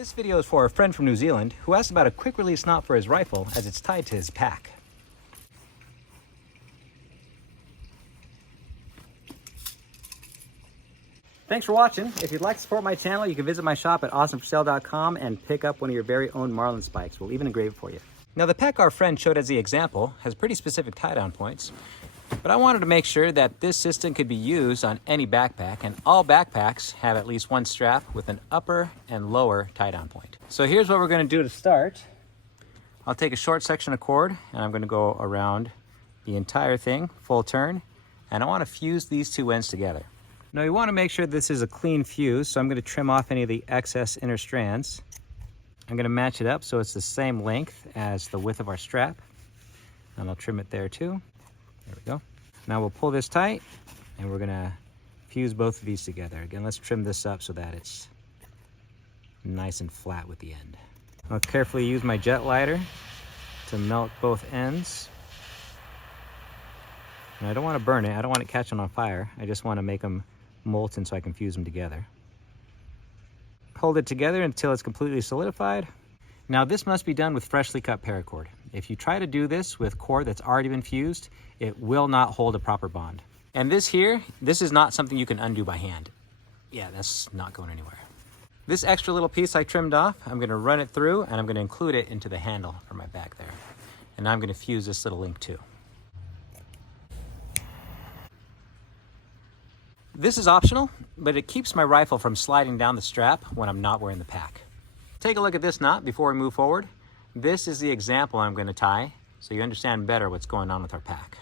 This video is for a friend from New Zealand who asked about a quick release knot for his rifle as it's tied to his pack. Thanks for watching. If you'd like to support my channel, you can visit my shop at awesomeforsale.com and pick up one of your very own Marlin spikes. We'll even engrave it for you. Now the pack our friend showed as the example has pretty specific tie-down points, but I wanted to make sure that this system could be used on any backpack, and all backpacks have at least one strap with an upper and lower tie-down point. So here's what we're going to do to start. I'll take a short section of cord and I'm going to go around the entire thing, full turn, and I want to fuse these two ends together. Now you want to make sure this is a clean fuse, so I'm going to trim off any of the excess inner strands. I'm going to match it up so it's the same length as the width of our strap, and I'll trim it there too. There we go. Now we'll pull this tight and we're going to fuse both of these together. Again, let's trim this up so that it's nice and flat with the end. I'll carefully use my jet lighter to melt both ends. And I don't want to burn it. I don't want it catching on fire. I just want to make them molten so I can fuse them together. Hold it together until it's completely solidified. Now this must be done with freshly cut paracord. If you try to do this with cord that's already been fused, it will not hold a proper bond. And this here, this is not something you can undo by hand. Yeah, that's not going anywhere. This extra little piece I trimmed off, I'm going to run it through and I'm going to include it into the handle for my bag there. And now I'm going to fuse this little link too. This is optional, but it keeps my rifle from sliding down the strap when I'm not wearing the pack. Take a look at this knot before we move forward. This is the example I'm going to tie so you understand better what's going on with our pack.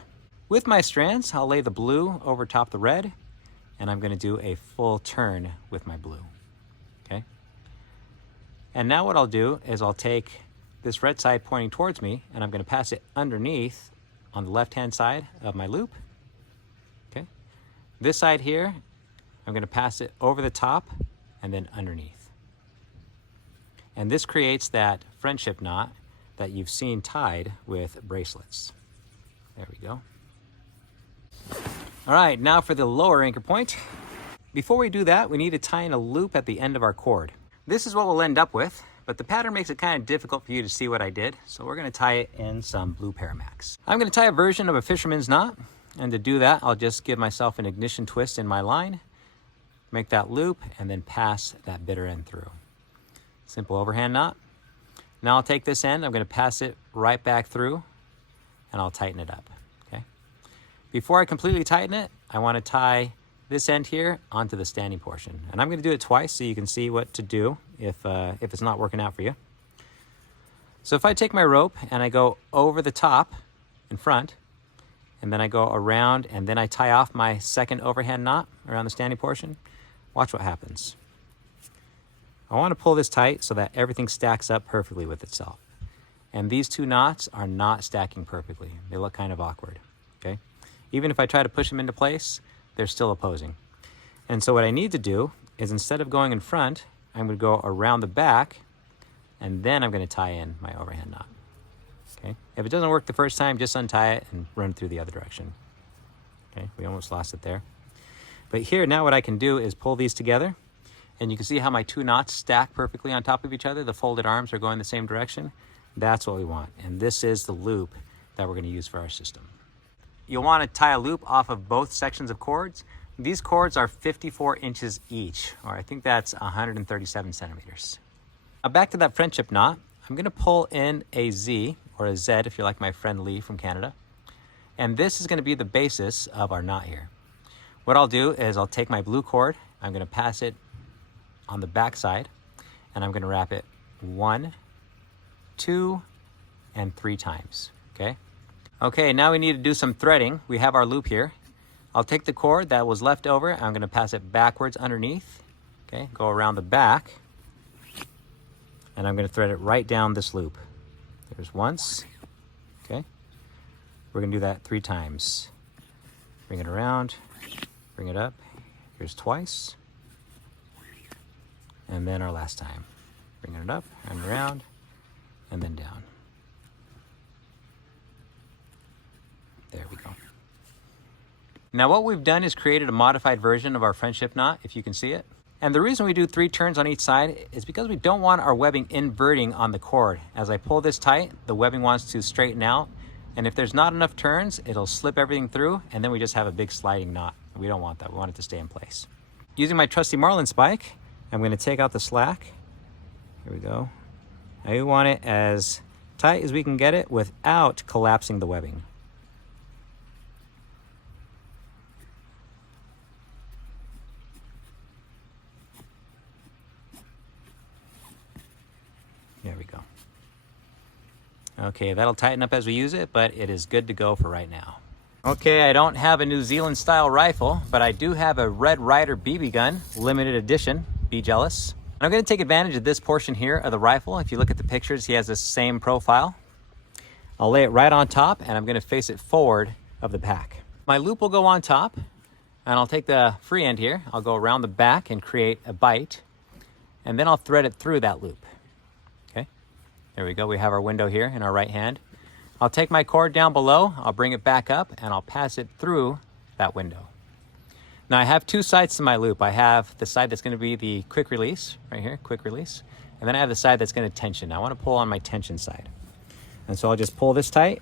With my strands, I'll lay the blue over top the red, and I'm going to do a full turn with my blue. Okay? And now what I'll do is I'll take this red side pointing towards me, and I'm going to pass it underneath on the left-hand side of my loop. This side here, I'm going to pass it over the top and then underneath. And this creates that friendship knot that you've seen tied with bracelets. There we go. All right, now for the lower anchor point. Before we do that, we need to tie in a loop at the end of our cord. This is what we'll end up with, but the pattern makes it kind of difficult for you to see what I did, so we're going to tie it in some blue Paramax. I'm going to tie a version of a fisherman's knot. And to do that, I'll just give myself an ignition twist in my line, make that loop, and then pass that bitter end through. Simple overhand knot. Now I'll take this end, I'm going to pass it right back through, and I'll tighten it up. Okay. Before I completely tighten it, I want to tie this end here onto the standing portion. And I'm going to do it twice so you can see what to do if it's not working out for you. So if I take my rope and I go over the top in front, and then I go around and then I tie off my second overhand knot around the standing portion, watch what happens. I want to pull this tight so that everything stacks up perfectly with itself. And these two knots are not stacking perfectly. They look kind of awkward, okay? Even if I try to push them into place, they're still opposing. And so what I need to do is, instead of going in front, I'm going to go around the back, and then I'm going to tie in my overhand knot. Okay. If it doesn't work the first time, just untie it and run through the other direction. Okay, we almost lost it there. But here, now what I can do is pull these together, and you can see how my two knots stack perfectly on top of each other. The folded arms are going the same direction. That's what we want. And this is the loop that we're going to use for our system. You'll want to tie a loop off of both sections of cords. These cords are 54 inches each, or I think that's 137 centimeters. Now back to that friendship knot, I'm going to pull in a Z, or a Z if you're like my friend Lee from Canada. And this is going to be the basis of our knot here. What I'll do is I'll take my blue cord, I'm going to pass it on the back side, and I'm going to wrap it 1, 2, and 3 times, okay? Okay, now we need to do some threading. We have our loop here. I'll take the cord that was left over, I'm going to pass it backwards underneath, okay? Go around the back, and I'm going to thread it right down this loop. There's once, okay? We're gonna do that 3 times. Bring it around, bring it up. Here's twice. And then our last time. Bring it up and around, and then down. There we go. Now what we've done is created a modified version of our friendship knot, if you can see it. And the reason we do 3 turns on each side is because we don't want our webbing inverting on the cord. As I pull this tight, the webbing wants to straighten out. And if there's not enough turns, it'll slip everything through and then we just have a big sliding knot. We don't want that, we want it to stay in place. Using my trusty Marlin spike, I'm gonna take out the slack. Here we go. Now we want it as tight as we can get it without collapsing the webbing. There we go. Okay, that'll tighten up as we use it, but it is good to go for right now. Okay, I don't have a New Zealand style rifle, but I do have a Red Ryder BB gun, limited edition, be jealous. And I'm gonna take advantage of this portion here of the rifle. If you look at the pictures, he has the same profile. I'll lay it right on top and I'm gonna face it forward of the pack. My loop will go on top and I'll take the free end here. I'll go around the back and create a bite and then I'll thread it through that loop. Okay, there we go. We have our window here in our right hand. I'll take my cord down below, I'll bring it back up and I'll pass it through that window. Now I have 2 sides to my loop. I have the side that's gonna be the quick release, right here, quick release. And then I have the side that's gonna tension. Now I wanna pull on my tension side. And so I'll just pull this tight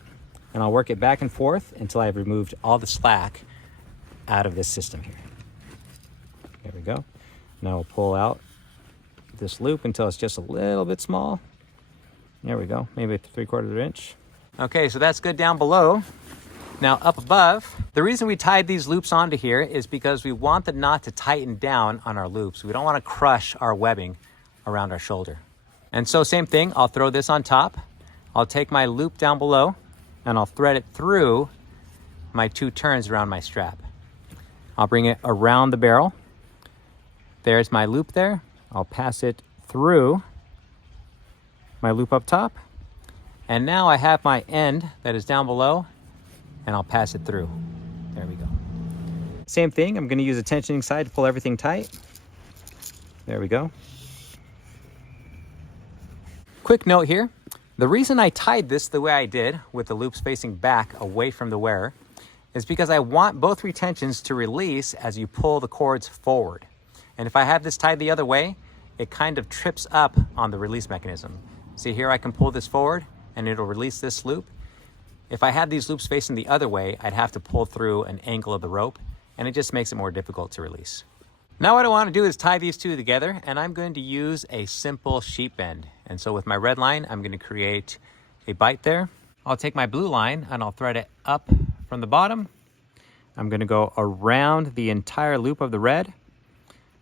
and I'll work it back and forth until I've removed all the slack out of this system here. There we go. Now we'll pull out this loop until it's just a little bit small. There we go, maybe 3/4 inch. Okay, so that's good down below. Now up above, the reason we tied these loops onto here is because we want the knot to tighten down on our loops. We don't want to crush our webbing around our shoulder. And so same thing, I'll throw this on top. I'll take my loop down below and I'll thread it through my 2 turns around my strap. I'll bring it around the barrel. There's my loop there. I'll pass it through my loop up top. And now I have my end that is down below and I'll pass it through. There we go. Same thing, I'm gonna use a tensioning side to pull everything tight. There we go. Quick note here, the reason I tied this the way I did with the loops facing back away from the wearer is because I want both retentions to release as you pull the cords forward. And if I have this tied the other way, it kind of trips up on the release mechanism. See here, I can pull this forward and it'll release this loop. If I had these loops facing the other way, I'd have to pull through an angle of the rope and it just makes it more difficult to release. Now what I want to do is tie these 2 together and I'm going to use a simple sheep bend. And so with my red line, I'm going to create a bite there. I'll take my blue line and I'll thread it up from the bottom. I'm going to go around the entire loop of the red.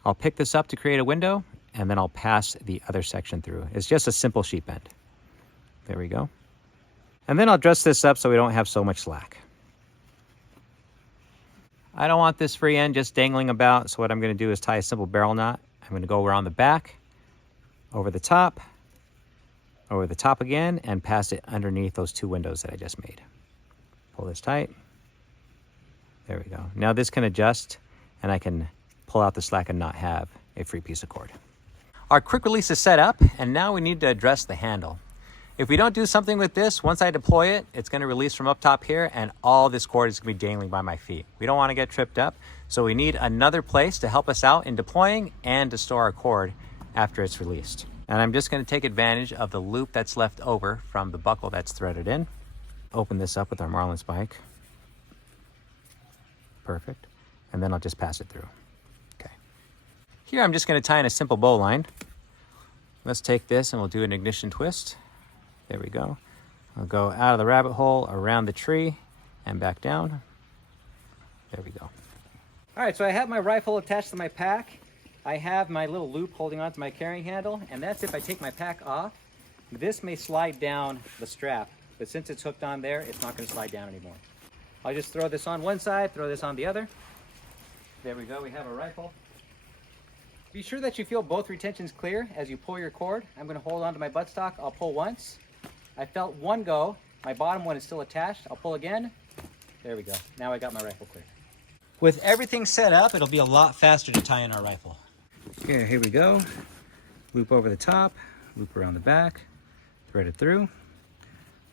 I'll pick this up to create a window and then I'll pass the other section through. It's just a simple sheep bend. There we go. And then I'll dress this up so we don't have so much slack. I don't want this free end just dangling about, so what I'm gonna do is tie a simple barrel knot. I'm gonna go around the back, over the top again, and pass it underneath those 2 windows that I just made. Pull this tight. There we go. Now this can adjust, and I can pull out the slack and not have a free piece of cord. Our quick release is set up, and now we need to address the handle. If we don't do something with this, once I deploy it, it's gonna release from up top here and all this cord is gonna be dangling by my feet. We don't wanna get tripped up, so we need another place to help us out in deploying and to store our cord after it's released. And I'm just gonna take advantage of the loop that's left over from the buckle that's threaded in. Open this up with our Marlin spike. Perfect. And then I'll just pass it through. Okay. Here I'm just gonna tie in a simple bow line. Let's take this and we'll do an ignition twist. There we go. I'll go out of the rabbit hole, around the tree, and back down. There we go. All right, so I have my rifle attached to my pack. I have my little loop holding onto my carrying handle, and that's if I take my pack off. This may slide down the strap, but since it's hooked on there, it's not gonna slide down anymore. I'll just throw this on one side, throw this on the other. There we go, we have a rifle. Be sure that you feel both retentions clear as you pull your cord. I'm gonna hold onto my buttstock, I'll pull once. I felt one go, my bottom one is still attached. I'll pull again. There we go. Now I got my rifle clear. With everything set up, it'll be a lot faster to tie in our rifle. Okay, here we go. Loop over the top, loop around the back, thread it through,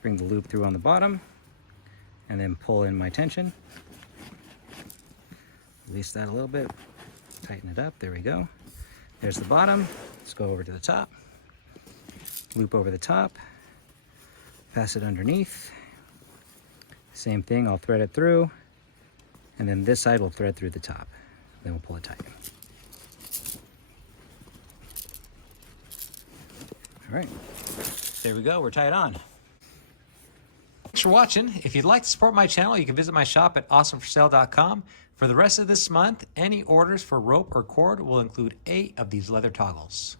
bring the loop through on the bottom, and then pull in my tension. Release that a little bit, tighten it up, there we go. There's the bottom. Let's go over to the top. Loop over the top. Pass it underneath. Same thing, I'll thread it through. And then this side will thread through the top. Then we'll pull it tight. All right, there we go, we're tied on. Thanks for watching. If you'd like to support my channel, you can visit my shop at awesomeforsale.com. For the rest of this month, any orders for rope or cord will include 8 of these leather toggles.